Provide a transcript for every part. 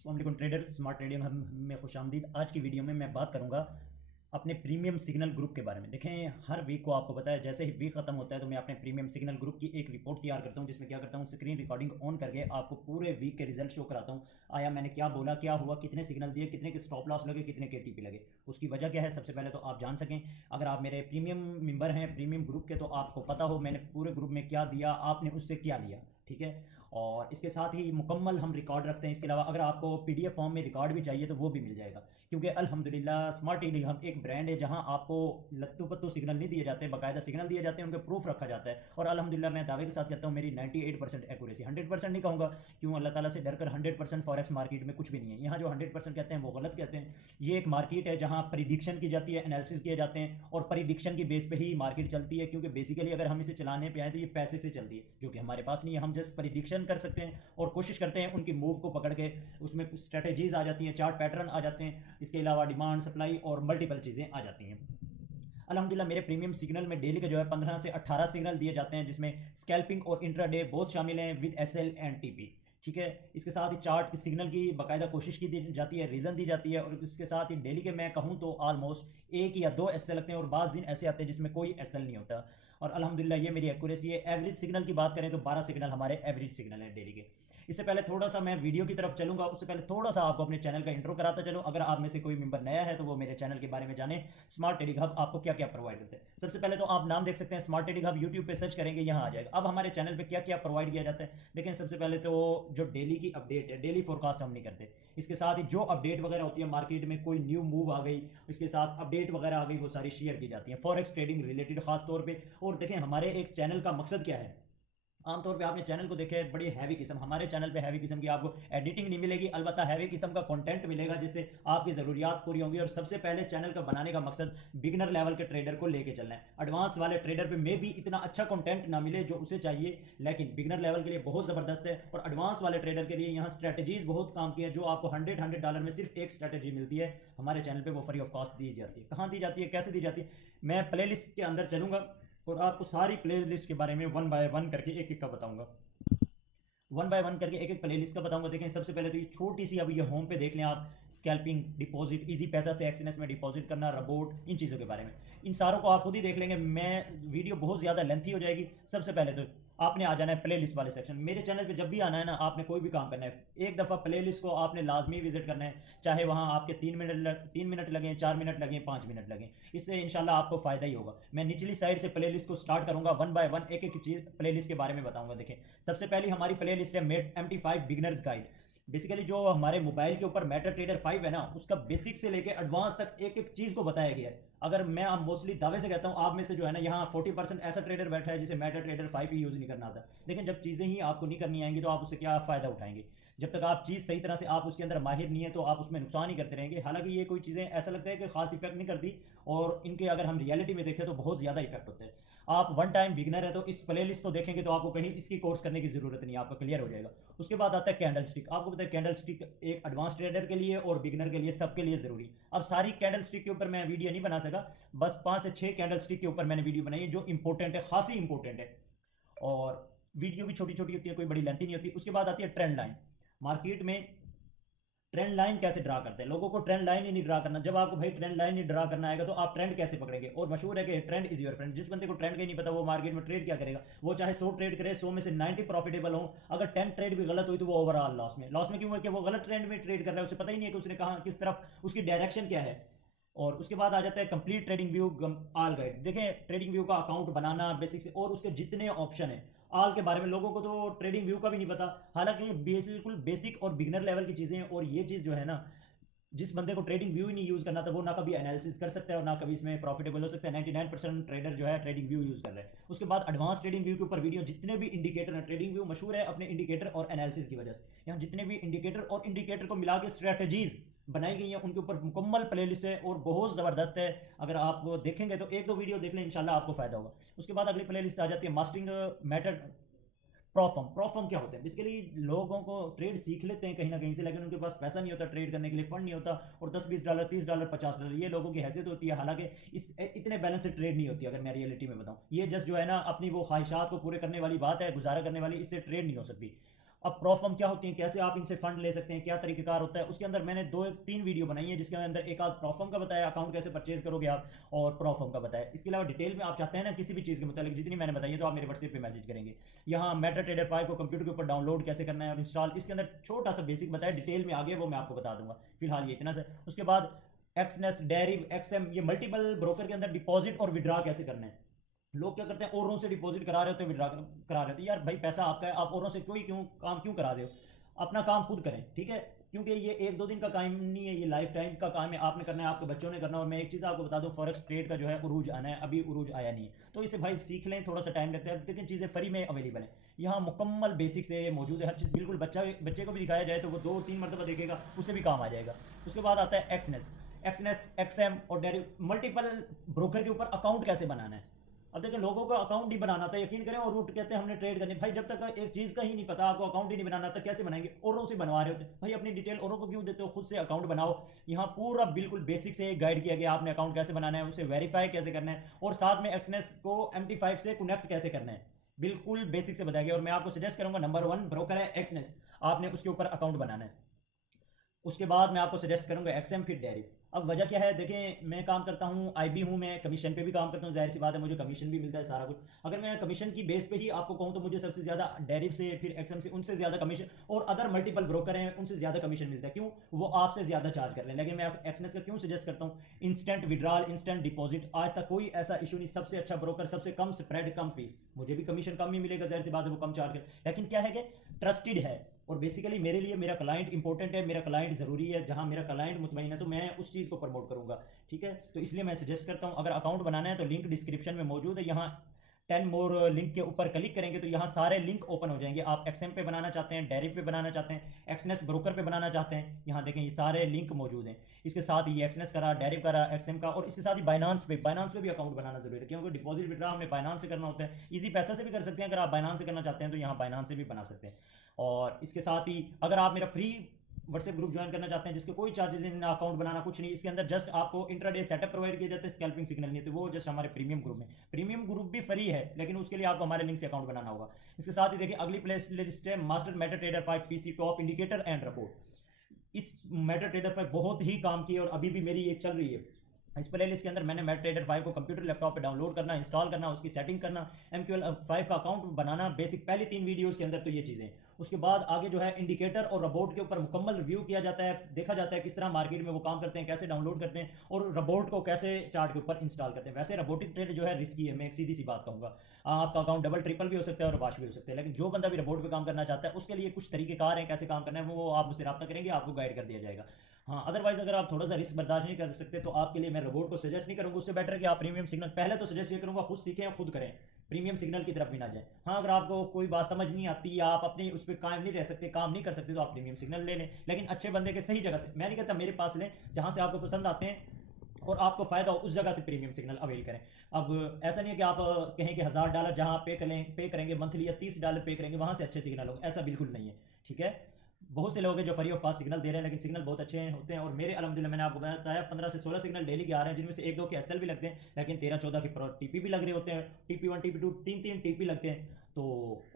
अस्सलाम वालेकुम trader, smart trading हम में खुशामदीद। आज की वीडियो में मैं बात करूंगा अपने प्रीमियम सिग्नल ग्रुप के बारे में। देखें, हर वीक को आपको पता है, जैसे ही वीक खत्म होता है तो मैं अपने प्रीमियम सिग्नल ग्रुप की एक रिपोर्ट तैयार करता हूं, जिसमें क्या करता हूं, स्क्रीन रिकॉर्डिंग ऑन करके आपको पूरे वीक के रिजल्ट शो कराता हूं। आया मैंने क्या बोला, क्या हुआ, कितने सिग्नल दिए, कितने के स्टॉप लॉस लगे, कितने के टीपी लगे, उसकी वजह क्या है, सबसे पहले तो आप जान सकें। अगर आप मेरे प्रीमियम मेंबर हैं प्रीमियम ग्रुप के, तो आपको पता हो मैंने पूरे ग्रुप में क्या दिया, आपने उससे क्या लिया, ठीक है। और इसके साथ ही मुकम्मल हम रिकॉर्ड रखते हैं। इसके अलावा अगर आपको पीडीएफ फॉर्म में रिकॉर्ड भी चाहिए तो वो भी मिल जाएगा, क्योंकि अल्हम्दुलिल्लाह स्मार्ट ट्रेडिंग हम एक ब्रांड है जहां आपको लत्तू पत्तू सिग्नल नहीं दिए जाते, बाकायदा सिग्नल दिए जाते हैं, उनके प्रूफ रखा जाता है। और अल्हम्दुलिल्लाह मैं दावे के साथ कहता हूं मेरी 98% एक्यूरेसी, 100% नहीं कहूंगा, क्यों, अल्लाह ताला से डरकर 100% फॉरेक्स मार्केट में कुछ भी नहीं है। यहाँ जो 100% कहते हैं वो गलत कहते हैं। ये एक मार्केट है जहां प्रिडिक्शन की जाती है, एनालिसिस किए जाते हैं, और प्रिडिक्शन की बेस पे ही मार्केट चलती है। क्योंकि बेसिकली अगर हम इसे चलाने पे आए तो ये पैसे से चलती है, जो कि हमारे पास नहीं है। हम जस्ट प्रिडिक्शन कर सकते हैं और कोशिश करते हैं उनकी मूव को पकड़ के, उसमें कुछ स्ट्रेटेजीज आ जाती हैं, चार्ट पैटर्न आ जाते हैं, इसके अलावा डिमांड सप्लाई और मल्टीपल चीज़ें आ जाती हैं। अल्हम्दुलिल्लाह मेरे प्रीमियम सिग्नल में डेली के जो है 15 से 18 सिग्नल दिए जाते हैं, जिसमें स्कैल्पिंग और इंट्राडे बोथ शामिल हैं विद एसएल एंड टीपी, ठीक है। इसके साथ ही चार्ट सिग्नल की बाकायदा कोशिश की जाती है, रीज़न दी जाती है, और इसके साथ ही डेली के मैं कहूँ तो ऑलमोस्ट एक या दो एसएल लगते हैं, और बाज़ दिन ऐसे आते हैं जिसमें कोई एसएल नहीं होता। और अल्हम्दुलिल्लाह ये मेरी एक्यूरेसी है। एवरेज सिग्नल की बात करें तो 12 सिग्नल हमारे एवरेज सिग्नल हैं डेली के। इससे पहले थोड़ा सा मैं वीडियो की तरफ चलूंगा, उससे पहले थोड़ा सा आपको अपने चैनल का इंट्रो कराता चलूं। अगर आप में से कोई मेंबर नया है तो वो मेरे चैनल के बारे में जाने। स्मार्ट ट्रेडिंग हब आपको क्या क्या प्रोवाइड करते हैं, सबसे पहले तो आप नाम देख सकते हैं, स्मार्ट ट्रेडिंग हब। यूट्यूब पे सर्च करेंगे, यहाँ आ जाएगा। अब हमारे चैनल पे क्या क्या प्रोवाइड किया जाता है, देखें, सबसे पहले तो जो डेली की अपडेट है, डेली फोरकास्ट हम नहीं करते। इसके साथ ही जो अपडेट वगैरह होती है मार्केट में, कोई न्यू मूव आ गई, इसके साथ अपडेट वगैरह आ गई, वो सारी शेयर की जाती है फॉरेक्स ट्रेडिंग रिलेटेड खास तौर पे। और देखें, हमारे एक चैनल का मकसद क्या है। आमतौर पे आपने चैनल को देखे बड़ी हैवी किस्म, हमारे चैनल पे हैवी किस्म की आपको एडिटिंग नहीं मिलेगी, अलबत्ता हैवी किस्म का कंटेंट मिलेगा जिससे आपकी ज़रूरियात पूरी होंगी। और सबसे पहले चैनल का बनाने का मकसद बिगिनर लेवल के ट्रेडर को लेके चलना है। एडवांस वाले ट्रेडर पे मे भी इतना अच्छा कंटेंट ना मिले जो उसे चाहिए, लेकिन बिगिनर लेवल के लिए बहुत ज़बरदस्त है। और एडवांस वाले ट्रेडर के लिए यहाँ स्ट्रेटेजीज बहुत काम की है, जो आपको $100 में सिर्फ एक स्ट्रेटेजी मिलती है। हमारे चैनल पर वो फ्री ऑफ कॉस्ट दी जाती है। कहाँ दी जाती है, कैसे दी जाती है, मैं प्ले लिस्ट के अंदर चलूंगा और आपको सारी प्ले लिस्ट के बारे में वन बाय वन करके एक एक का बताऊंगा। वन बाय वन करके एक एक प्लेलिस्ट का बताऊंगा। देखें, सबसे पहले तो ये छोटी सी, अब ये होम पे देख लें आप, स्कैल्पिंग, डिपॉजिट, इजी पैसा से एक्सएनएस में डिपॉजिट करना, रबोट, इन चीज़ों के बारे में। इन सारों को आप खुद ही देख लेंगे, मैं वीडियो बहुत ज़्यादा लेंथी हो जाएगी। सबसे पहले तो आपने आ जाना है प्लेलिस्ट वाले सेक्शन। मेरे चैनल पे जब भी आना है ना, आपने कोई भी काम करना है, एक दफ़ा प्लेलिस्ट को आपने लाजमी विजिट करना है, चाहे वहाँ आपके 3 मिनट लगें, 4 मिनट लगें, 5 मिनट लगें, इससे इंशाल्लाह आपको फ़ायदा ही होगा। मैं निचली साइड से प्लेलिस्ट को स्टार्ट करूँगा, वन बाय वन एक एक चीज़ प्लेलिस्ट के बारे में बताऊँगा। देखें, सबसे पहली हमारी प्लेलिस्ट है met MT5 beginners guide. Basically जो हमारे मोबाइल के ऊपर मेटा ट्रेडर 5 है ना, उसका बेसिक से लेकर एडवांस तक एक एक चीज को बताया गया है। अगर मैं आप मोस्टली दावे से कहता हूं, आप में से जो है ना, यहाँ 40% ऐसा ट्रेडर बैठा है जिसे मेटा ट्रेडर 5 ही यूज नहीं करना आता। लेकिन जब चीजें ही आपको नहीं करनी आएंगी तो आप उससे क्या फायदा उठाएंगे। जब तक आप चीज सही तरह से आप उसके अंदर माहिर नहीं है तो आप उसमें नुकसान ही करते रहेंगे। हालांकि ये कोई चीजें ऐसा लगता है कि खास इफेक्ट नहीं करती, और इनके अगर हम रियलिटी में देखें तो बहुत ज्यादा इफेक्ट होते हैं। आप वन टाइम बिगनर है तो इस प्लेलिस्ट को देखेंगे तो आपको कहीं इसकी कोर्स करने की जरूरत नहीं, आपका क्लियर हो जाएगा। उसके बाद आता है कैंडल स्टिक। आपको पता है कैंडल स्टिक एक एडवांस ट्रेडर के लिए और बिगनर के लिए, सबके लिए जरूरी। अब सारी कैंडल स्टिक के ऊपर मैं वीडियो नहीं बना सका, बस 5 से 6 कैंडल स्टिक के ऊपर मैंने वीडियो बनाई है जो इंपॉर्टेंट है, खासी इंपॉर्टेंट है। और वीडियो भी छोटी छोटी होती है, कोई बड़ी लेंथी नहीं होती। उसके बाद आती है ट्रेंड लाइन। मार्केट में ट्रेंड लाइन कैसे ड्रा करते हैं, लोगों को ट्रेंड लाइन ही नहीं ड्रा करना। जब आपको भाई ट्रेंड लाइन नहीं ड्रा करना आएगा तो आप ट्रेंड कैसे पकड़ेंगे। और मशहूर है कि ट्रेंड इज योर फ्रेंड। जिस बंदे को ट्रेंड का ही नहीं पता वो मार्केट में ट्रेड क्या करेगा। वो चाहे 100 ट्रेड करे, 100 में से 90 प्रॉफिटेबल हो, अगर 10 ट्रेड भी गलत हुई तो वो ओवरऑल लॉस में क्यों है कि वो गलत ट्रेंड में ट्रेड कर रहा है, उसे पता ही नहीं है कि उसने कहा किस तरफ, उसकी डायरेक्शन क्या है। और उसके बाद आ जाता है कंप्लीट ट्रेडिंग व्यू आल गाइड। देखें, ट्रेडिंग व्यू का अकाउंट बनाना बेसिक से, और उसके जितने ऑप्शन है आल के बारे में लोगों को तो ट्रेडिंग व्यू का भी नहीं पता। हालांकि बिल्कुल बेसिक और बिगनर लेवल की चीजें हैं। और ये चीज जो है ना, जिस बंदे को ट्रेडिंग व्यू ही नहीं यूज करना था वो ना कभी एनालिसिस कर सकता है और ना कभी इसमें प्रॉफिटेबल हो सकता है। 99% ट्रेडर जो है ट्रेडिंग व्यू यूज कर रहे हैं। उसके बाद एडवांस ट्रेडिंग व्यू के ऊपर वीडियो, जितने भी इंडिकेटर हैं, ट्रेडिंग व्यू मशहूर है अपने इंडिकेटर और एनालिसिस की वजह से। यहाँ जितने भी इंडिकेटर और इंडिकेटर को मिला के स्ट्रेटेजीज बनाई गई हैं, उनके ऊपर मुकम्मल प्लेलिस्ट है और बहुत जबरदस्त है। अगर आप देखेंगे तो एक दो वीडियो देख लें, इंशाल्लाह आपको फायदा होगा। उसके बाद अगली प्लेलिस्ट आ जाती है मास्टरिंग मैटर प्रॉफर्म क्या होते हैं। बेसिकली लोगों को ट्रेड सीख लेते हैं कहीं ना कहीं से, लेकिन उनके पास पैसा नहीं होता ट्रेड करने के लिए, फंड नहीं होता, और $10-20, $30, $50 ये लोगों की हैसियत होती है। हालांकि इस इतने बैलेंस से ट्रेड नहीं होती। अगर मैं रियलिटी में बताऊं, ये जस्ट जो है ना अपनी वो ख्वाहिशात को पूरे करने वाली बात है, गुजारा करने वाली, इससे ट्रेड नहीं हो सकती। अब प्रोफर्म क्या होती है, कैसे आप इनसे फंड ले सकते हैं, क्या तरीकेकार होता है, उसके अंदर मैंने 2-3 वीडियो बनाई है, जिसके अंदर एक आध प्रोफर्म का बताया, अकाउंट कैसे परचेज करोगे आप, और प्रोफर्म का बताया। इसके अलावा डिटेल में आप चाहते हैं ना किसी भी चीज़ के मतलब जितनी मैंने बताई है, तो आप मेरे व्हाट्सएप पे मैसेज करेंगे। यहाँ मेटा ट्रेडर 5 को कंप्यूटर के ऊपर डाउनलोड कैसे करना है और इंस्टॉल, इसके अंदर छोटा सा बेसिक बताया, डिटेल में आगे वो मैं आपको बता दूंगा। फिलहाल ये इतना सा। उसके बाद एक्सनेस, डेरिव, एक्सएम, ये मल्टीपल ब्रोकर के अंदर डिपॉजिट और विड्रा कैसे करना है। लोग क्या करते हैं, औरों से डिपॉजिट करा रहे होते हैं, विड्रा करा रहे होते हैं। यार भाई पैसा आपका है, आप औरों से कोई क्यों करा रहे हो, अपना काम खुद करें, ठीक है। क्योंकि ये 1-2 दिन का काम नहीं है, ये लाइफ टाइम का काम है, आपने करना है, आपके बच्चों ने करना है। और मैं एक चीज़ आपको बता दूं, फॉरेक्स ट्रेड का जो है उरूज आना है, अभी उरूज आया नहीं है, तो इसे भाई सीख लें, थोड़ा सा टाइम लगता है, लेकिन चीज़ें फ्री में अवेलेबल है। यहाँ मुकम्मल बेसिक से मौजूद है, हर चीज़ बिल्कुल। बच्चे को भी दिखाया जाए तो वो 2-3 मरतबा देखेगा, उससे भी काम आ जाएगा। उसके बाद आता है एक्सनेस, एक्सएम और डेरिव, मल्टीपल ब्रोकर के ऊपर अकाउंट कैसे बनाना है। अब देखिए, लोगों को अकाउंट नहीं बनाना था, यकीन करें, और रूट कहते हैं हमने ट्रेड करनी। भाई जब तक एक चीज़ का ही नहीं पता, आपको अकाउंट ही नहीं बनाना था, कैसे बनाएंगे। औरों से बनवा रहे होते भाई, अपनी डिटेल औरों को क्यों देते हो, खुद से अकाउंट बनाओ। यहाँ पूरा बिल्कुल बेसिक से गाइड किया गया, आपने अकाउंट कैसे बनाना है, उसे वेरीफाई कैसे करना है, और साथ में एक्सनेस को MT5 से कनेक्ट कैसे करना है, बिल्कुल बेसिक से बताया गया। और मैं आपको सजेस्ट करूंगा, नंबर 1 ब्रोकर है एक्सनेस, आपने उसके ऊपर अकाउंट बनाना है। उसके बाद मैं आपको सजेस्ट करूंगा एक्सएम, फिर डेरिव। अब वजह क्या है, देखें, मैं काम करता हूँ, IB हूँ, मैं कमीशन पे भी काम करता हूँ, जाहिर सी बात है मुझे कमीशन भी मिलता है सारा कुछ। अगर मैं कमीशन की बेस पे ही आपको कहूँ तो मुझे सबसे ज़्यादा डेरिव से, फिर एक्सएम से, उनसे ज़्यादा कमीशन, और अदर मल्टीपल ब्रोकर हैं उनसे ज़्यादा कमीशन मिलता है। क्यों, वो आपसे ज़्यादा चार्ज कर रहे हैं। लेकिन मैं एक्सनेस का क्यों सजेस्ट करता हूँ, इंस्टेंट विड्रॉल, इंस्टेंट डिपॉजिट, आज तक कोई ऐसा इशू नहीं, सबसे अच्छा ब्रोकर, सबसे कम स्प्रेड, कम फीस, मुझे भी कमीशन कम ही मिलेगा, जाहिर सी बात है, वो कम चार्ज कर। लेकिन क्या है कि ट्रस्टेड है, और बेसिकली मेरे लिए मेरा क्लाइंट इंपॉर्टेंट है, मेरा क्लाइंट ज़रूरी है। जहां मेरा क्लाइंट मुतमईन है तो मैं उस चीज़ को प्रमोट करूंगा, ठीक है। तो इसलिए मैं सजेस्ट करता हूं, अगर अकाउंट बनाना है तो लिंक डिस्क्रिप्शन में मौजूद है, यहाँ 10 मोर लिंक के ऊपर क्लिक करेंगे तो यहाँ सारे लिंक ओपन हो जाएंगे। आप एक्सएम पे बनाना चाहते हैं, डेरिव पे बनाना चाहते हैं, एक्सनेस ब्रोकर पे बनाना चाहते हैं, यहाँ देखें ये सारे लिंक मौजूद हैं। इसके साथ ही एक्सनेस करा, डेरिव करा, एक्सएम का, और इसके साथ ही बाइनांस पे भी अकाउंट बनाना जरूरी है, क्योंकि डिपॉजिट विड्रा हमें बाइनांस से करना होता है। इजी पैसा से भी कर सकते हैं, अगर आप बाइनांस से करना चाहते हैं तो यहाँ बाइनांस से भी बना सकते हैं। और इसके साथ ही अगर आप मेरा फ्री व्हाट्सएप ग्रुप ज्वाइन करना चाहते हैं, जिसके कोई चार्जेस नहीं, अकाउंट बनाना कुछ नहीं, इसके अंदर जस्ट आपको इंट्राडे सेटअप प्रोवाइड किया जाता है, स्कैल्पिंग सिग्नल नहीं, तो वो जस्ट हमारे प्रीमियम ग्रुप में, प्रीमियम ग्रुप भी फ्री है, लेकिन उसके लिए आपको हमारे लिंक से अकाउंट बनाना होगा। इसके साथ ही देखिए अगली प्ले लिस्ट है master Meta trader 5 PC top indicator and report. इस मेटा ट्रेडर 5 बहुत ही काम की है और अभी भी मेरी ये चल रही है। इस प्ले लिस्ट के अंदर मैंने मेटा ट्रेडर 5 को कंप्यूटर लैपटॉप पे डाउनलोड करना, इंस्टॉल करना, उसकी सेटिंग करना, MQL5 का अकाउंट बनाना, बेसिक पहली 3 वीडियोस के अंदर तो ये चीज़ें। उसके बाद आगे जो है इंडिकेटर और रोबोट के ऊपर मुकम्मल रिव्यू किया जाता है, देखा जाता है किस तरह मार्केट में वो काम करते हैं, कैसे डाउनलोड करते हैं, और रोबोट को कैसे चार्ट के ऊपर इंस्टॉल करते हैं। वैसे रोबोटिक ट्रेड जो है रिस्की है, मैं एक सीधी सी बात कहूँगा, आपका अकाउंट डबल ट्रिपल भी हो सकता है और वाश भी हो सकता है। लेकिन जो बंदा भी रोबोट पे काम करना चाहता है उसके लिए कुछ तरीकेकार हैं कैसे काम करना है, वो आप मुझसे रब्ता करेंगे, आपको गाइड कर दिया जाएगा। हाँ, अदरवाइज अगर आप थोड़ा सा रिस्क बर्दाश्त नहीं कर सकते तो आपके लिए मैं रोबोट को सजेस्ट नहीं करूँगा, उससे बेटर है कि आप प्रीमियम सिग्नल, पहले तो सजेस्ट ये करूँगा खुद सीखें और खुद करें, प्रीमियम सिग्नल की तरफ भी ना जाए। हाँ, अगर आपको कोई बात समझ नहीं आती या आप अपने उस पर कायम नहीं रह सकते, काम नहीं कर सकते, तो आप प्रीमियम सिग्नल ले लें, लेकिन अच्छे बंदे के सही जगह से। मैं नहीं कहता मेरे पास लें, जहाँ से आपको पसंद आते हैं और आपको फ़ायदा हो उस जगह से प्रीमियम सिग्नल अवेल करें। अब ऐसा नहीं है कि आप कहें कि $1000 जहाँ पे करेंगे मंथली या $30 पे करेंगे वहाँ से अच्छे सिग्नल होंगे, ऐसा बिल्कुल नहीं है, ठीक है। बहुत से लोग हैं जो फ्री ऑफ कॉस्ट सिग्नल दे रहे हैं, लेकिन सिग्नल बहुत अच्छे होते हैं, और मेरे अल्हम्दुलिल्लाह मैंने आपको बताया 15 से 16 सिग्नल डेली के आ रहे हैं, जिनमें से 1-2 के SL भी लगते हैं, लेकिन 13-14 के TP भी लग रहे होते हैं, TP1 TP2 3-3 TP लगते हैं। तो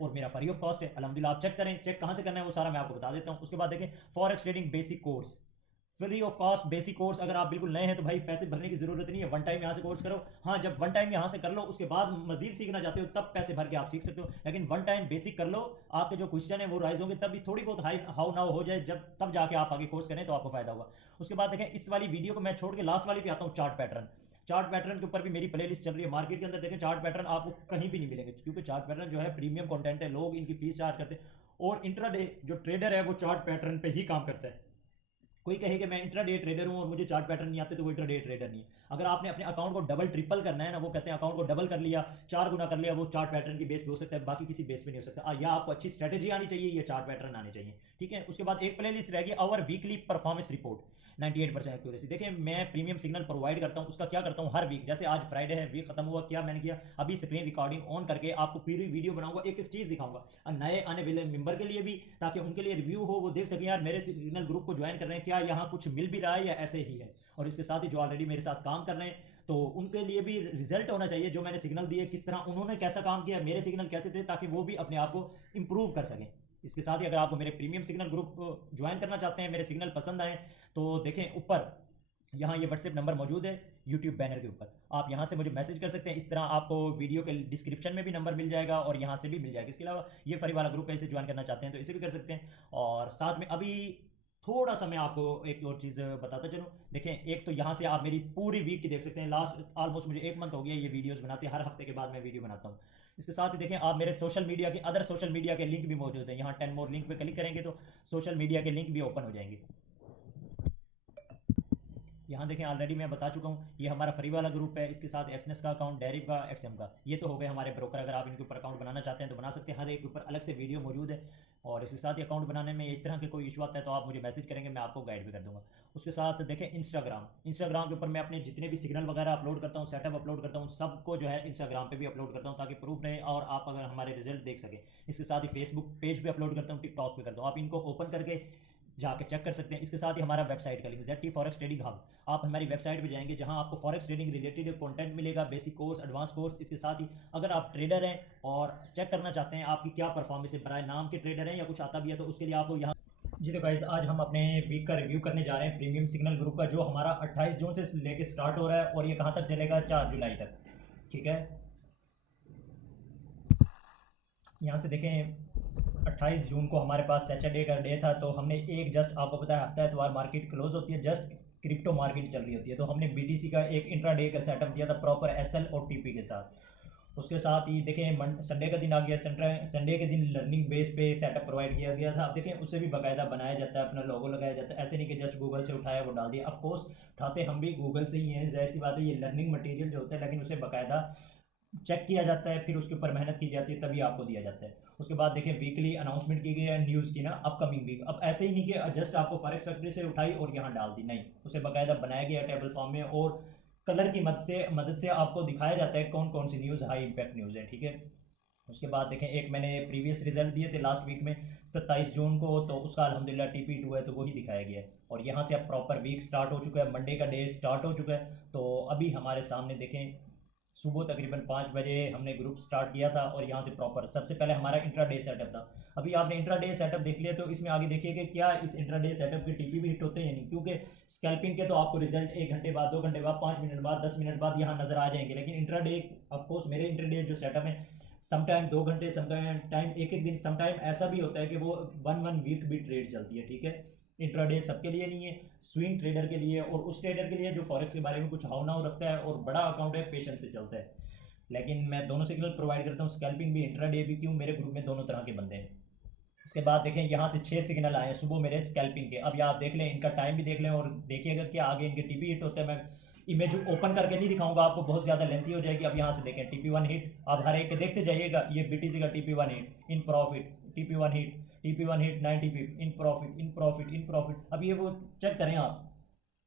और मेरा फ्री ऑफ कॉस्ट है अल्हम्दुलिल्लाह। आप चेक करें, चेक कहाँ से करना है वो सारा मैं आपको बता देता हूँ। उसके बाद देखें forex trading basic course, free of cost basic course. अगर आप बिल्कुल नए हैं तो भाई पैसे भरने की जरूरत नहीं है, वन टाइम यहाँ से कोर्स करो। हाँ, जब वन टाइम यहाँ से कर लो उसके बाद मजीद सीखना चाहते हो तब पैसे भर के आप सीख सकते हो, लेकिन वन टाइम बेसिक कर लो, आपके जो क्वेश्चन है वो राइज होंगे, तब भी थोड़ी बहुत हाई हाउ नाउ हो जाए जब, तब जाके आप आगे कोर्स करें तो आपको फायदा होगा। उसके बाद देखें इस वाली वीडियो को मैं छोड़ के लास्ट वाली पे आता हूँ, चार्ट पैटर्न। चार्ट पैटर्न के ऊपर भी मेरी प्लेलिस्ट चल रही है। मार्केट के अंदर देखें चार्ट पैटर्न आपको कहीं भी नहीं मिलेंगे, क्योंकि चार्ट पैटर्न जो है प्रीमियम कंटेंट है, लोग इनकी फीस चार्ज करते हैं, और इंट्राडे जो ट्रेडर है वो चार्ट पैटर्न पे ही काम करता है। कोई कहे कि मैं इंट्राडे ट्रेडर हूं और मुझे चार्ट पैटर्न नहीं आते तो वो इंट्राडे ट्रेडर नहीं है। अगर आपने अपने अकाउंट को डबल ट्रिपल करना है ना, वो कहते हैं अकाउंट को डबल कर लिया, 4 गुना कर लिया, वो चार्ट पैटर्न की बेस पे हो सकता है, बाकी किसी बेस पे नहीं हो सकता। या आपको अच्छी स्ट्रेटेजी आनी चाहिए या चार्ट पैटर्न आने चाहिए, ठीक है। उसके बाद एक प्लेलिस्ट रह गई our weekly performance report, 98% accuracy. देखिए मैं प्रीमियम सिग्नल प्रोवाइड करता हूँ, उसका क्या करता हूँ हर वीक, जैसे आज फ्राइडे है, वीक खत्म हुआ, क्या मैंने किया, अभी स्क्रीन रिकॉर्डिंग ऑन करके आपको पूरी वीडियो बनाऊंगा, एक एक चीज़ दिखाऊंगा नए आने वाले मेंबर के लिए भी, ताकि उनके लिए रिव्यू हो, वो देख सकें यार मेरे सिग्नल ग्रुप को ज्वाइन कर रहे हैं, क्या यहाँ कुछ मिल भी रहा है या ऐसे ही है। और इसके साथ ही जो ऑलरेडी मेरे साथ काम कर रहे हैं तो उनके लिए भी रिजल्ट होना चाहिए, जो मैंने सिग्नल दिए किस तरह उन्होंने कैसा काम किया, मेरे सिग्नल कैसे थे, ताकि वो भी अपने आप को इंप्रूव कर सकें। इसके साथ ही अगर आपको मेरे प्रीमियम सिग्नल ग्रुप ज्वाइन करना चाहते हैं, मेरे सिग्नल पसंद आए, तो देखें ऊपर यहाँ ये व्हाट्सएप नंबर मौजूद है यूट्यूब बैनर के ऊपर, आप यहाँ से मुझे मैसेज कर सकते हैं। इस तरह आपको वीडियो के डिस्क्रिप्शन में भी नंबर मिल जाएगा और यहाँ से भी मिल जाएगा। इसके अलावा ये फ्री वाला ग्रुप है, इसे ज्वाइन करना चाहते हैं तो इसे भी कर सकते हैं। और साथ में अभी थोड़ा सा मैं आपको एक और चीज़ बताता चलूँ। देखें, एक तो यहाँ से आप मेरी पूरी वीक की देख सकते हैं। लास्ट ऑलमोस्ट मुझे 1 मंथ हो गया ये वीडियोस बनाते, हर हफ्ते के बाद मैं वीडियो बनाता हूँ। इसके साथ ही देखें, आप मेरे सोशल मीडिया के अदर सोशल मीडिया के लिंक भी मौजूद हैं। यहाँ 10 मोर लिंक पे क्लिक करेंगे तो सोशल मीडिया के लिंक भी ओपन हो जाएंगे। यहाँ देखें, ऑलरेडी मैं बता चुका हूँ, ये हमारा फ्री वाला ग्रुप है। इसके साथ एक्सनेस का अकाउंट, डेरिव का, एक्सएम का, ये तो हो गए हमारे ब्रोकर। अगर आप इनके ऊपर अकाउंट बनाना चाहते हैं तो बना सकते हैं, हर एक के ऊपर अलग से वीडियो मौजूद है। और इसके साथ ही अकाउंट बनाने में इस तरह के कोई इशू आता है तो आप मुझे मैसेज करेंगे, मैं आपको गाइड भी कर दूँगा। उसके साथ देखें इंस्टाग्राम के ऊपर मैं अपने जितने भी सिग्नल वगैरह अपलोड करता हूँ, सेटअप अपलोड करता हूँ, सबको जो है इंस्टाग्राम पे भी अपलोड करता हूँ ताकि प्रूफ रहे और आप अगर हमारे रिजल्ट देख सकें। इसके साथ ही फेसबुक पेज पे अपलोड करता हूँ, टिकटॉक पे करता हूँ, आप इनको ओपन करके जाके चेक कर सकते हैं। इसके साथ ही हमारा वेबसाइट का link ZT forex trading hub, आप हमारी वेबसाइट पे जाएंगे जहां आपको फॉरेक्स ट्रेडिंग रिलेटेड कंटेंट मिलेगा, बेसिक कोर्स, एडवांस कोर्स। इसके साथ ही अगर आप ट्रेडर हैं और चेक करना चाहते हैं आपकी क्या परफॉर्मेंस है, बराए नाम के ट्रेडर हैं या कुछ आता भी है, तो उसके लिए आपको यहाँ जी। तो गाइस, आज हम अपने वीक का रिव्यू करने जा रहे हैं प्रीमियम सिग्नल ग्रुप का, जो हमारा 28 जून से लेके स्टार्ट हो रहा है और ये कहाँ तक चलेगा, 4 जुलाई तक। ठीक है, यहाँ से देखें 28 जून को हमारे पास सैटरडे का डे था, तो हमने एक जस्ट आपको पता है हफ्ता एतवार मार्केट क्लोज होती है, जस्ट क्रिप्टो मार्केट चल रही होती है, तो हमने BTC का एक इंट्राडे का सेटअप दिया था प्रॉपर SL और TP के साथ। उसके साथ ही देखें संडे का दिन आ गया, संडे के दिन लर्निंग बेस पे सेटअप प्रोवाइड किया गया था। अब देखें उसे भी बाकायदा बनाया जाता है, अपना लोगो लगाया जाता है, ऐसे नहीं कि जस्ट गूगल से उठाया वो डाल दिया। ऑफकोर्स उठाते हम भी गूगल से ही हैं, जाहिर सी बात है, ये लर्निंग मटेरियल जो होता है, लेकिन उसे बाकायदा चेक किया जाता है, फिर उसके ऊपर मेहनत की जाती है, तभी आपको दिया जाता है। उसके बाद देखिए वीकली अनाउंसमेंट की गई है न्यूज़ की ना, अपकमिंग वीक। अब ऐसे ही नहीं कि जस्ट आपको फॉरेक्स फैक्ट्री से उठाई और यहाँ डाल दी, नहीं, उसे बाकायदा बनाया गया है टेबल फॉर्म में और कलर की मदद से आपको दिखाया जाता है कौन कौन सी न्यूज़ हाई इम्पैक्ट न्यूज़ है। ठीक है, उसके बाद देखें, एक मैंने प्रीवियस रिजल्ट दिए थे लास्ट वीक में 27 जून को, तो उसका अल्हम्दुलिल्लाह TP2 है, तो वही दिखाया गया है। और यहाँ से अब प्रॉपर वीक स्टार्ट हो चुका है, मंडे का डे स्टार्ट हो चुका है। तो अभी हमारे सामने देखें सुबह तकरीबन 5 बजे हमने ग्रुप स्टार्ट किया था और यहाँ से प्रॉपर सबसे पहले हमारा इंट्राडे सेटअप था। अभी आपने इंट्राडे सेटअप देख लिया, तो इसमें आगे देखिए कि क्या इस इंट्राडे सेटअप के TP भी हिट होते हैं या नहीं, क्योंकि स्कैल्पिंग के तो आपको रिजल्ट 1 घंटे बाद, 2 घंटे बाद, 5 मिनट बाद, 10 मिनट बाद यहाँ नजर आ जाएंगे, लेकिन इंट्राडे ऑफकोर्स मेरे इंट्राडे जो सेटअप है समटाइम 2 घंटे, समटाइम एक दिन, समटाइम ऐसा भी होता है कि वो 1 वीक भी ट्रेड चलती है। ठीक है, इंट्राडे सबके लिए नहीं है, स्विंग ट्रेडर के लिए और उस ट्रेडर के लिए जो फॉरेक्स के बारे में कुछ हाव रखता है और बड़ा अकाउंट है, पेशेंस से चलता है। लेकिन मैं दोनों सिग्नल प्रोवाइड करता हूँ, स्कैल्पिंग भी, इंट्राडे भी। क्यों, मेरे ग्रुप में दोनों तरह के बंदे हैं। इसके बाद देखें, यहाँ से 6 सिग्नल आए हैं सुबह मेरे स्कैल्पिंग के। अब ये आप देख लें, इनका टाइम भी देख लें और देखिएगा कि आगे इनके TP हिट होते हैं। मैं इमेज ओपन करके नहीं दिखाऊंगा आपको, बहुत ज़्यादा लेंथी हो जाएगी। अब यहाँ से देखें TP1 हिट, आप हर एक के देखते जाइएगा। ये BTC का TP1 hit in profit, TP1 hit, TP1 hit 90 pip in profit, in profit, in profit. अब ये वो चेक करें आप,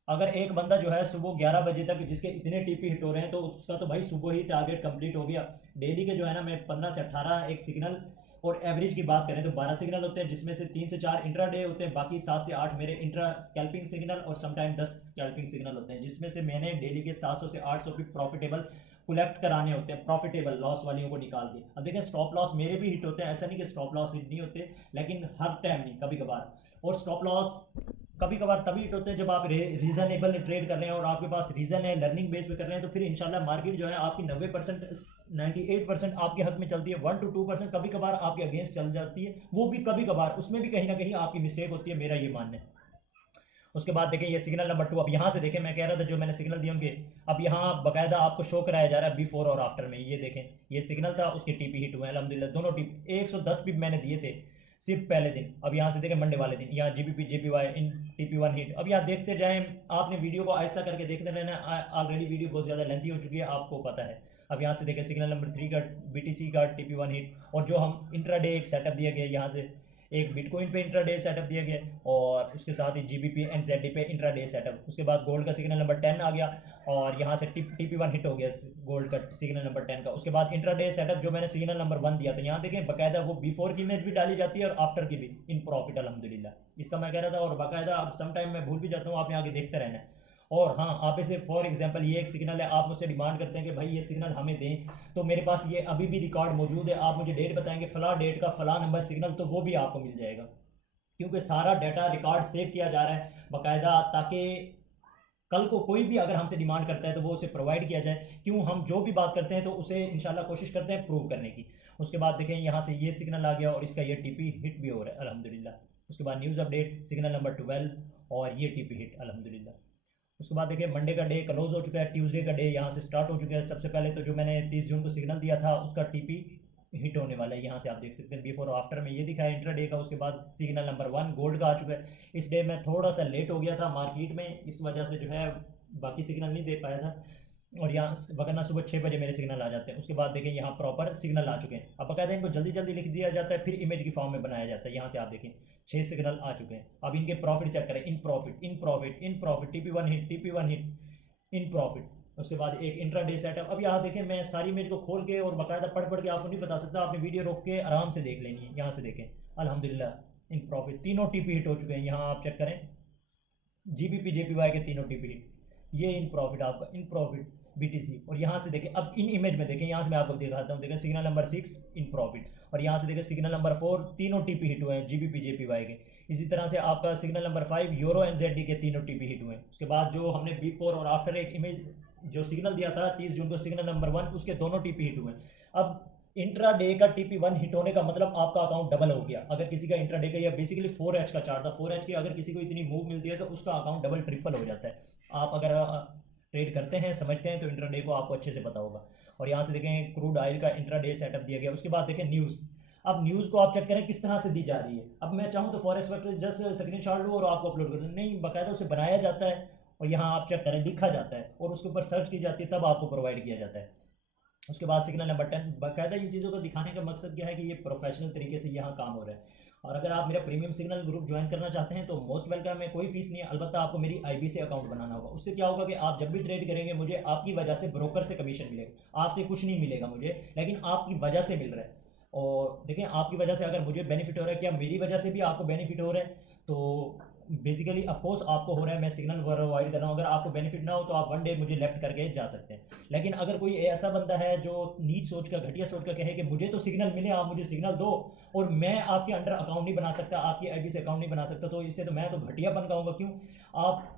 अगर एक बंदा जो है सुबह 11 बजे तक जिसके इतने TP हिट हो रहे हैं, तो उसका तो भाई सुबह ही टारगेट कंप्लीट हो गया। डेली के जो है ना, मैं 15 से 18 एक सिग्नल, और एवरेज की बात करें तो 12 सिग्नल होते हैं, जिसमें से 3 से 4 इंट्रा डे होते हैं, बाकी 7 से 8 मेरे इंट्रा स्कैल्पिंग सिग्नल और समटाइम 10 स्कैल्पिंग सिग्नल होते हैं, जिसमें से मैंने डेली के 700 से 800 भी प्रॉफिटेबल कलेक्ट कराने होते हैं, प्रॉफिटेबल लॉस वालियों को निकाल के। अब देखें, स्टॉप लॉस मेरे भी हिट होते हैं, ऐसा नहीं कि स्टॉप लॉस हिट नहीं होते, लेकिन हर टाइम नहीं, कभी कभार। और स्टॉप लॉस कभी कभार तभी हिट होते हैं जब आप रीजनेबल ट्रेड कर रहे हैं और आपके पास रीजन है, लर्निंग बेस पे कर रहे हैं, तो फिर इंशाल्लाह मार्केट जो है आपकी 90% 98% आपके हक में चलती है, 1 to 2% कभी कभार आपके अगेंस्ट चल जाती है, वो भी कभी कभार, उसमें भी कहीं ना कहीं आपकी मिस्टेक होती है, मेरा ये मानना है। उसके बाद देखें, ये सिग्नल नंबर 2। अब यहाँ से देखें, मैं कह रहा था जो मैंने सिग्नल दिए होंगे, अब यहाँ बाकायदा आपको शो कराया जा रहा है बिफोर और आफ्टर में। ये देखें, ये सिग्नल था, उसके TP हिट हुए अल्हम्दुलिल्लाह, दोनों TP 110 पिप मैंने दिए थे सिर्फ पहले दिन। अब यहाँ से देखें मंडे वाले दिन, यहाँ GBP JPY इन TP1 हिट। अब यहाँ देखते जाएं, आपने वीडियो को आहिस्ता करके देखते रहना, ऑलरेडी वीडियो बहुत ज़्यादा लेंथी हो चुकी है, आपको पता है। अब यहाँ से देखें, सिग्नल नंबर 3 का BTC का TP1 हिट, और जो हम इंट्राडे एक सेटअप दिया गया, यहाँ से एक बिटकॉइन पे इंट्राडे सेटअप दिया गया, और उसके साथ ही GBP एंड ZD पे इंट्राडे सेटअप। उसके बाद गोल्ड का सिग्नल नंबर 10 आ गया, और यहाँ से TP1 हिट हो गया गोल्ड का सिग्नल नंबर 10 का। उसके बाद इंट्राडे सेटअप जो मैंने सिग्नल नंबर 1 दिया था, यहाँ देखें बाकायदा वो बिफोर की इमेज भी डाली जाती है और आफ्टर की भी, इन प्रॉफिट अल्हम्दुलिल्लाह, इसका मैं कह रहा था। और बाकायदा अब समटाइम मैं भूल भी जाता हूँ, आपने आगे देखते रहना है। और हाँ, आप इसे फॉर एग्जांपल ये एक सिग्नल है, आप मुझसे डिमांड करते हैं कि भाई ये सिग्नल हमें दें, तो मेरे पास ये अभी भी रिकॉर्ड मौजूद है। आप मुझे डेट बताएंगे फला डेट का फला नंबर सिग्नल, तो वो भी आपको मिल जाएगा, क्योंकि सारा डाटा रिकॉर्ड सेव किया जा रहा है बाकायदा, ताकि कल को कोई भी अगर हमसे डिमांड करता है तो वो उसे प्रोवाइड किया जाए। क्यों, हम जो भी बात करते हैं तो उसे इंशाल्लाह कोशिश करते हैं प्रूव करने की। उसके बाद देखें यहाँ से ये सिग्नल आ गया और इसका ये टीपी हिट भी हो रहा है अल्हम्दुलिल्लाह। उसके बाद न्यूज़ अपडेट सिग्नल नंबर 12 और ये टीपी हिट अल्हम्दुलिल्लाह। उसके बाद देखिए मंडे का डे क्लोज हो चुका है, ट्यूसडे का डे यहाँ से स्टार्ट हो चुका है। सबसे पहले तो जो मैंने 30 जून को सिग्नल दिया था उसका टीपी हिट होने वाला है, यहाँ से आप देख सकते हैं बिफोर और आफ्टर में ये दिखा है इंट्रा डे का। उसके बाद सिग्नल नंबर 1 गोल्ड का आ चुका है। इस डे में थोड़ा सा लेट हो गया था मार्केट में, इस वजह से जो है बाकी सिग्नल नहीं दे पाया था, और यहाँ वगरना सुबह 6 बजे मेरे सिग्नल आ जाते हैं। उसके बाद देखें यहाँ प्रॉपर सिग्नल आ चुके हैं। अब बाकायदा इनको जल्दी जल्दी लिख दिया जाता है, फिर इमेज की फॉर्म में बनाया जाता है। यहाँ से आप देखें 6 सिग्नल आ चुके हैं। अब इनके प्रॉफिट चेक करें, in profit in profit in profit, TP1 hit TP1 hit in profit. उसके बाद एक इंट्रा डे सेटअप। अब यहाँ देखें मैं सारी इमेज को खोल के और बाकायदा पढ़ पढ़ के आपको नहीं बता सकता, आपने वीडियो रोक के आराम से देख लेनी है। यहाँ से देखें अल्हम्दुलिल्लाह इन प्रॉफिट तीनों टीपी हिट हो चुके हैं। यहाँ आप चेक करें GBP JPY के तीनों टीपी हिट, ये इन प्रॉफिट आपका इन प्रॉफिट BTC। और यहाँ से देखें अब इन इमेज में देखें, यहाँ से मैं आपको दिखाता हूँ, देखें सिग्नल नंबर 6 इन प्रॉफिट, और यहाँ से देखें सिग्नल नंबर 4 तीनों टीपी हिट हुए हैं GBP JPY के। इसी तरह से आपका सिग्नल नंबर 5 यूरो NZD के तीनों टीपी हिट हुए हैं। उसके बाद जो हमने बिफोर और आफ्टर एक इमेज जो सिग्नल दिया था 30 जून को सिग्नल नंबर 1, उसके दोनों टीपी हिट हुए हैं। अब इंट्रा डे का TP1 हिट होने का मतलब आपका अकाउंट डबल हो गया। अगर किसी का इंट्रा डे का या बेसिकली 4H का चार्ट था, 4H की अगर किसी को इतनी मूव मिलती है तो उसका अकाउंट डबल ट्रिपल हो जाता है। आप अगर ट्रेड करते हैं समझते हैं तो इंट्रा डे को आपको अच्छे से पता होगा। और यहाँ से देखें क्रूड ऑयल का इंट्रा डे सेटअप दिया गया। उसके बाद देखें न्यूज़। अब न्यूज़ को आप चेक करें किस तरह से दी जा रही है। अब मैं चाहूँ तो फॉरेक्स वक्त जस्ट स्क्रीन शॉट लूँ और आपको अपलोड कर दूँ, नहीं, बाकायदा उसे बनाया जाता है और यहाँ आप चेक करें लिखा जाता है और उसके ऊपर सर्च की जाती है, तब आपको प्रोवाइड किया जाता है। उसके बाद सिग्नल नंबर 10 बाकायदा इन चीज़ों को दिखाने का मकसद क्या है कि ये प्रोफेशनल तरीके से यहाँ काम हो रहा है। और अगर आप मेरा प्रीमियम सिग्नल ग्रुप ज्वाइन करना चाहते हैं तो मोस्ट वेलकम है, कोई फीस नहीं है। अलबत्ता आपको मेरी IB से अकाउंट बनाना होगा। उससे क्या होगा कि आप जब भी ट्रेड करेंगे मुझे आपकी वजह से ब्रोकर से कमीशन मिलेगा, आपसे कुछ नहीं मिलेगा मुझे, लेकिन आपकी वजह से मिल रहा है। और देखें आपकी वजह से अगर मुझे बेनिफिट हो रहा है, क्या मेरी वजह से भी आपको बेनिफिट हो रहा है, तो बेसिकली ऑफकोर्स आपको हो रहा है, मैं सिग्नल प्रोवाइड कर रहा हूँ। अगर आपको बेनिफिट ना हो तो आप 1 डे मुझे लेफ्ट करके जा सकते हैं। लेकिन अगर कोई ऐसा बंदा है जो नीच सोच का घटिया सोच का कहे कि मुझे तो सिग्नल मिले, आप मुझे सिग्नल दो और मैं आपके अंडर अकाउंट नहीं बना सकता, आपकी IB से अकाउंट नहीं बना सकता, तो इससे तो मैं तो घटियापन कहूँगा। क्यों, आप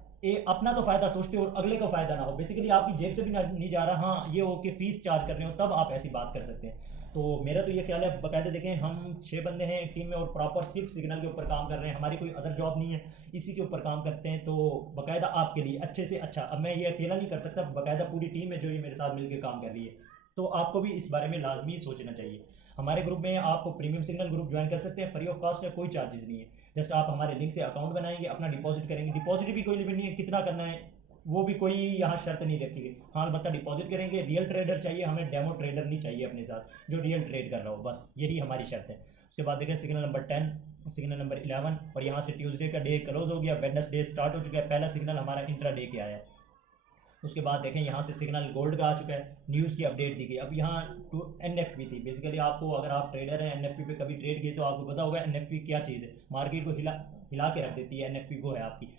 अपना तो फ़ायदा सोचते हो और अगले का फ़ायदा ना हो, बेसिकली आपकी जेब से भी नहीं जा रहा। हाँ, ये हो कि फ़ीस चार्ज कर रहे हो, तब आप ऐसी बात कर सकते हैं। तो मेरा तो ये ख्याल है, बाकायदा देखें हम 6 बंदे हैं एक टीम में और प्रॉपर सिर्फ सिग्नल के ऊपर काम कर रहे हैं, हमारी कोई अदर जॉब नहीं है, इसी के ऊपर काम करते हैं। तो बाकायदा आपके लिए अच्छे से अच्छा, अब मैं ये अकेला नहीं कर सकता, बाकायदा पूरी टीम है जो ये मेरे साथ मिलकर काम कर रही है। तो आपको भी इस बारे में लाजमी सोचना चाहिए। हमारे ग्रुप में आप प्रीमियम सिग्नल ग्रुप ज्वाइन कर सकते हैं, फ्री ऑफ कॉस्ट है, कोई चार्जेस नहीं है। जस्ट आप हमारे लिंक से अकाउंट बनाएंगे, अपना डिपॉजिट करेंगे, डिपॉजिट भी कोई लिमिट नहीं है, कितना करना है वो भी कोई यहाँ शर्त नहीं रखी गई। हाँ, अलबत्ता डिपॉजिट करेंगे, रियल ट्रेडर चाहिए हमें, डेमो ट्रेडर नहीं चाहिए अपने साथ जो रियल ट्रेड कर रहा हो, बस यही हमारी शर्त है। उसके बाद देखें सिग्नल नंबर 10 सिग्नल नंबर 11, और यहाँ से ट्यूसडे का डे क्लोज हो गया, वेडनेसडे स्टार्ट हो चुका है। पहला सिग्नल हमारा इंट्रा डे के आया है। उसके बाद देखें यहाँ से सिग्नल गोल्ड का आ चुका है, न्यूज़ की अपडेट दी गई। अब यहाँ NFP थी, बेसिकली आपको अगर आप ट्रेडर हैं NFP पे कभी ट्रेड किए तो आपको पता होगा NFP क्या चीज़ है, मार्केट को हिला के रख देती है, NFP वो है आपकी।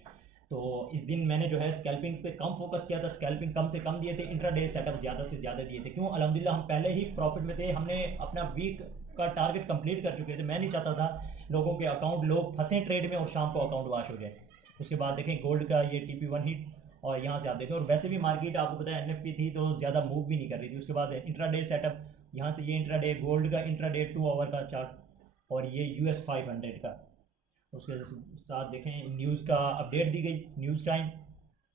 तो इस दिन मैंने जो है स्कैल्पिंग पे कम फोकस किया था, स्कैल्पिंग कम से कम दिए थे, इंट्रा डे सेटअप ज़्यादा से ज़्यादा दिए थे। क्यों, अल्हम्दुलिल्लाह हम पहले ही प्रॉफिट में थे, हमने अपना वीक का टारगेट कंप्लीट कर चुके थे। मैं नहीं चाहता था लोगों के अकाउंट लोग फंसे ट्रेड में और शाम को अकाउंट वाश हो जाए। उसके बाद देखें गोल्ड का ये TP1 हिट, और यहाँ से आप देखें, और वैसे भी मार्केट आपको पता है NFP थी तो ज़्यादा मूव भी नहीं कर रही थी। उसके बाद इंट्रा डे सेटअप, यहाँ से ये इंट्रा डे गोल्ड का इंट्रा डे 2 आवर का चार्ट, और ये US 500 का। उसके साथ देखें न्यूज़ का अपडेट दी गई, न्यूज़ टाइम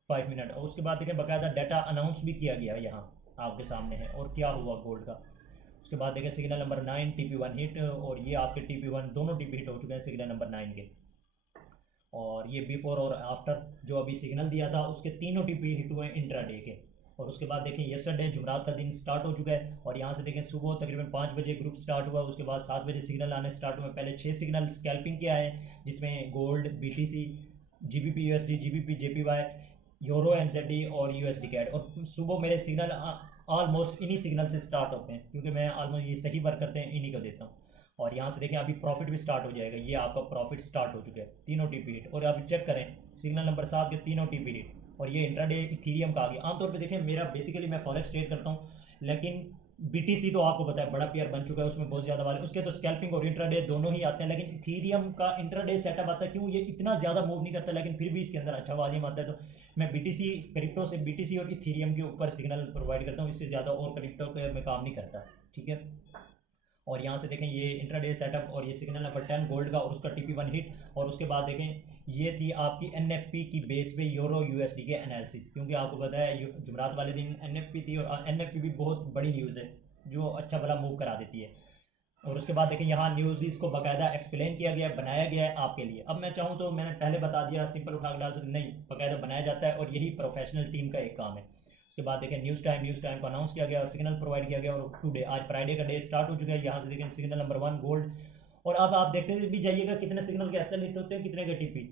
5 मिनट। और उसके बाद देखें बाकायदा डाटा अनाउंस भी किया गया, यहाँ आपके सामने है और क्या हुआ गोल्ड का। उसके बाद देखें सिग्नल नंबर 9 TP1 हिट, और ये आपके TP1 दोनों TP हिट हो चुके हैं सिग्नल नंबर 9 के। और ये बिफोर और आफ्टर जो अभी सिग्नल दिया था उसके तीनों TP हिट हुए इंट्रा डे के। और उसके बाद देखें येस्टरडे जुमरात का दिन स्टार्ट हो चुका है, और यहाँ से देखें सुबह तकरीबन 5 बजे ग्रुप स्टार्ट हुआ। उसके बाद 7 बजे सिग्नल आने स्टार्ट हुए। पहले 6 सिग्नल स्कैल्पिंग के आए, जिसमें gold, BTC, GBP USD, GBP JPY, euro NZD और USD कैड। और सुबह मेरे सिग्नल ऑलमोस्ट इन्हीं सिग्नल से स्टार्ट होते हैं, क्योंकि मैं ऑलमोस्ट ये सही वर्क करते हैं इन्हीं को देता हूँ। और यहाँ से देखें अभी प्रॉफिट भी स्टार्ट हो जाएगा, ये आपका प्रॉफिट स्टार्ट हो चुका है, तीनों TP हिट। और अभी चेक करें सिग्नल नंबर 7 के तीनों TP हिट, और ये इंट्राडे इथीरियम का आ गया। आमतौर पे देखें मेरा बेसिकली मैं फॉरेक्स ट्रेड करता हूँ, लेकिन बीटीसी तो आपको पता है बड़ा पेयर बन चुका है, उसमें बहुत ज़्यादा वाले उसके तो स्कैल्पिंग और इंट्राडे दोनों ही आते हैं, लेकिन इथीरियम का इंट्राडे सेटअप आता है। क्यों? ये इतना ज़्यादा मूव नहीं करता, लेकिन फिर भी इसके अंदर अच्छा वॉल्यूम आता है। तो मैं बीटीसी क्रिप्टो से बीटीसी और इथीरियम के ऊपर सिग्नल प्रोवाइड करता हूँ, इससे ज़्यादा और क्रिप्टो पे मैं काम नहीं करता। ठीक है, और यहाँ से देखें ये इंट्राडे सेटअप और ये सिग्नल नंबर 10 गोल्ड का और उसका TP1 हिट। और उसके बाद देखें ये थी आपकी NFP की बेस पे यूरो USD के एनालिसिस, क्योंकि आपको पता है जुमरात वाले दिन NFP थी, और NFP भी बहुत बड़ी न्यूज़ है जो अच्छा भला मूव करा देती है। और उसके बाद देखें यहाँ न्यूज़ इसको बाकायदा एक्सप्लेन किया गया है, बनाया गया है आपके लिए। अब मैं चाहूँ तो मैंने पहले बता दिया, सिंपल उठा के डाल सकते, नहीं, बाकायदा बनाया जाता है और यही प्रोफेशनल टीम का एक काम है। उसके बाद देखें न्यूज़ टाइम को अनाउंस किया गया और सिग्नल प्रोवाइड किया गया, और टुडे आज फ्राइडे का डे स्टार्ट हो चुका है। यहाँ से देखें सिग्नल नंबर 1 गोल्ड, और अब आप देखते भी जाइएगा कितने सिग्नल के SL हिट होते हैं, कितने के TP।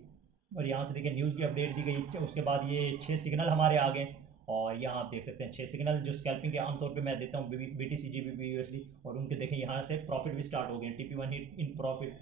और यहाँ से देखिए न्यूज़ की अपडेट दी गई। उसके बाद ये 6 सिग्नल हमारे आ गए, और यहाँ आप देख सकते हैं 6 सिग्नल जो स्कैल्पिंग के आमतौर पे मैं देता हूँ BTC GBP USD, और उनके देखें यहाँ से प्रॉफिट भी स्टार्ट हो गए, TP1 हिट इन प्रॉफिट।